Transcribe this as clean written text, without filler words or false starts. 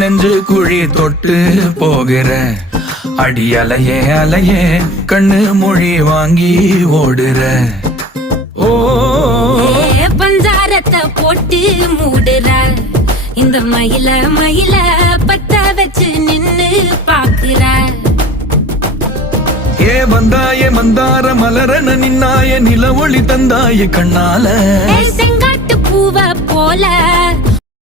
நெஞ்சு குழி தொட்டு போகிற அடி அலையே அலையே கண்ணு மொழி வாங்கி ஓடுற. ஓ பஞ்சாரத்தை போட்டு மூடுற இந்த மயில மயில பத்த வச்சு நின்னு பாக்குற. ஏ வந்தாய மந்தார மலரன நின்னாய நில ஒளி தந்தாய கண்ணால. செங்காட்டு பூவ போல